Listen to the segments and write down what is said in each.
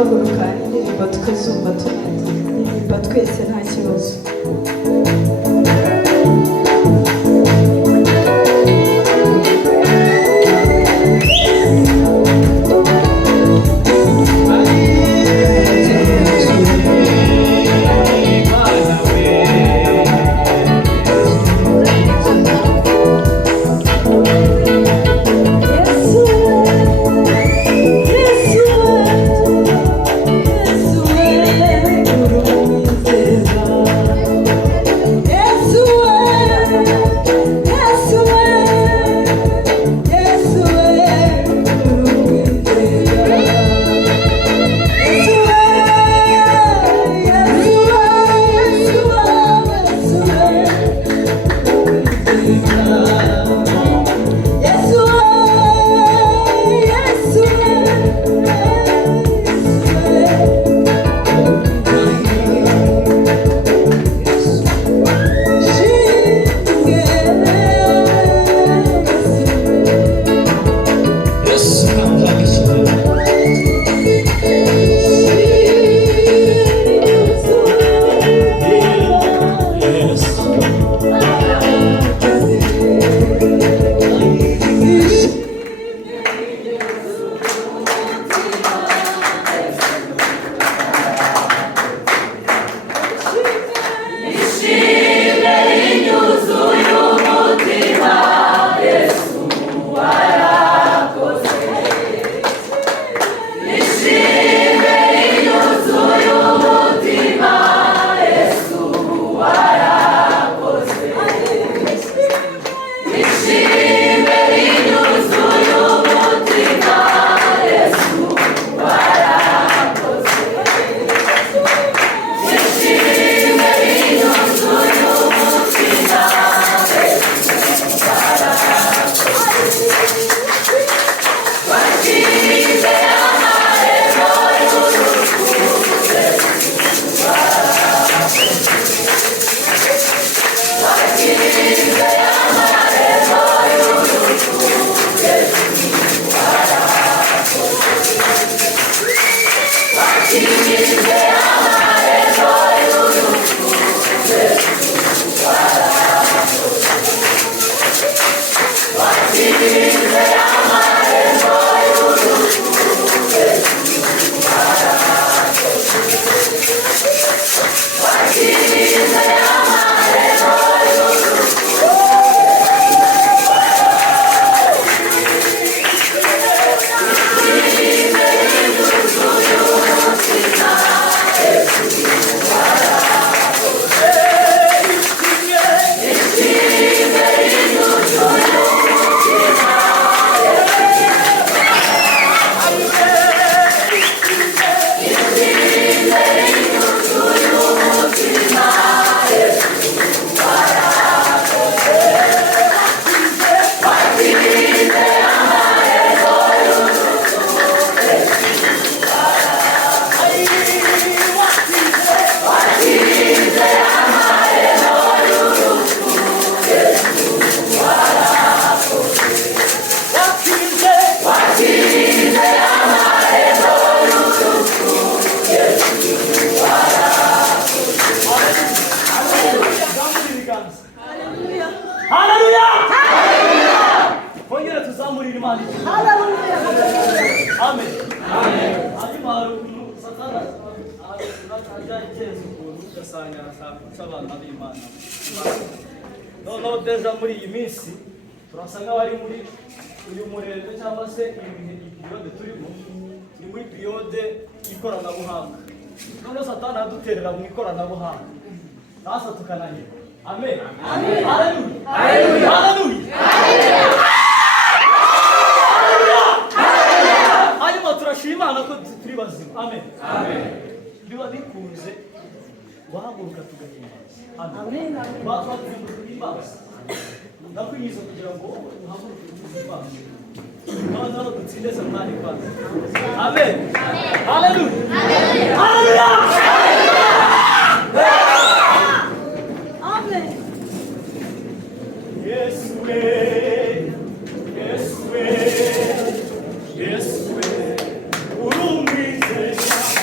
tugahaguruka indirimbo tukazumva tunaririmba twese nta kibazo. No deja muri iyi minsi turasanga bari muri uyu murenge cyangwa se periode turimo ni muri periode ikoranabuhanga. None Satani aduterera mu ikoranabuhanga nasa tukananira. Amen. Amen. Haleluya. Haleluya. Haleluya. Hanyuma turashima Imana ko turi bazima. Amen. Amen. Biba bikunze wahaguruka tugahimbaza. Amen. Baba tugahimbaza. Ndakwiyiza kugira ngo uhaguruke tugahimbaza. None dutsinde Satani kwanza. Amen. Haleluya. Haleluya. Amen. Yes, we. Yes, we. Yes, we. Urumizesha.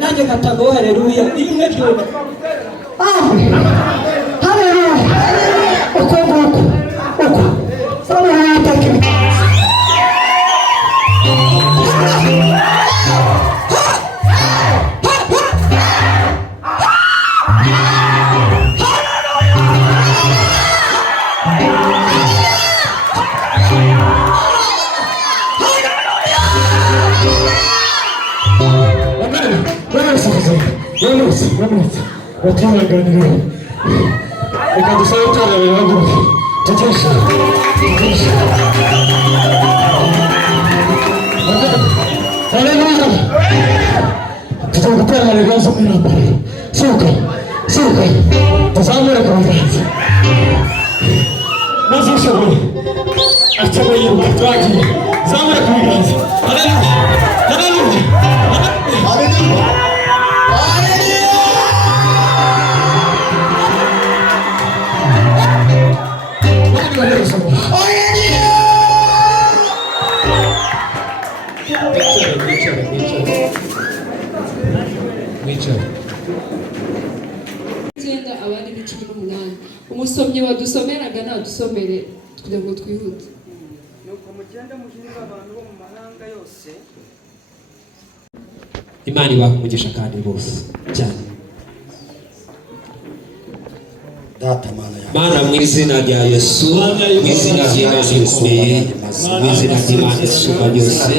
nanjye ngatanga haleluya nimwe byona haleluya uko umusomyi wadusomeraga nadusomere kugira ngo twihute. Nuko mugende muhindura abantu bo mu mahanga yose. Imana ibaha umugisha kandi bose cyane. Mana mu izina rya Yesu, mu izina ry'Imana ikomeye, mu izina ry'Imana isumba byose,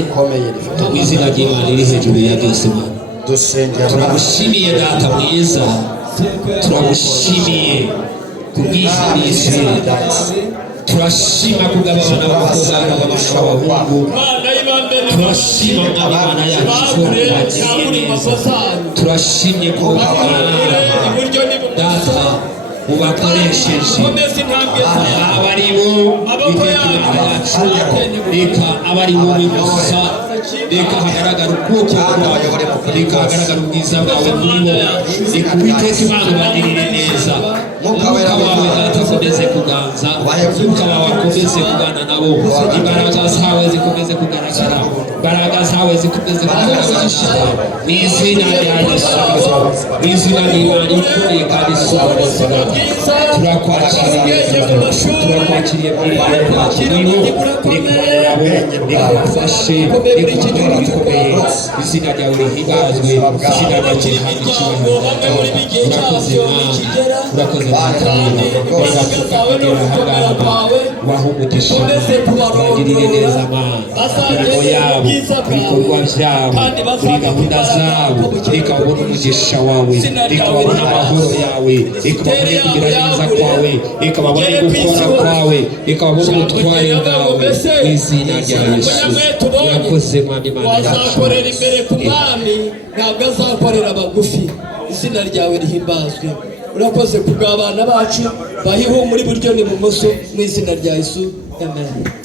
mu izina ry'Imana iri hejuru ya byose, turagushimiye data mwiza, turagushimiye kubw'isi turashima kugabana n'abakobwa n'abahungu, turashima Imana yacu turashimye kubagana data ubakoresheje abari bo bitegura yacu, reka abari bo bimusa, reka hagaragara ukuboko kwawe, reka hagaragara ubwiza bwawe muri bo, reka Uwiteka Imana ubagirire neza, umwuka wawe data akomeze kuganza, umwuka wawe akomeze kugana nabo, imbaraga zawe zikomeze kugaragara, imbaraga zawe zikomeze kugaragara mu izina rya Yesu, mu izina ry'Imana ikomeye kandi isumba, turakwakiriye muri bakiriho, reka nabo reka bafashe, reka bakora bikomeye, izina ryawe rihimbazwe, izina ryawe rihabwe icyubahiro, urakoze Mana, urakoze Mana, reka tukagera ahangaha waho umugisha, bagirire neza Mana, imirimo yabo, ibikorwa byabo, kuri gahunda zabo, reka babone umugisha wawe, reka babone amahoro yawe, reka babone kugira neza kwawe, reka babone gukora kwawe, reka babone ubutware bwawe, mu izina rya Yesu. Urakoze Mana Imana yacu. Azakorera imbere ku mwami, ntabwo azakorera abagufi, izina ryawe rihimbazwe. Urakoze kubw'abana bacu bahiho muri buryo n'ibumoso, mu izina rya Yesu, amen.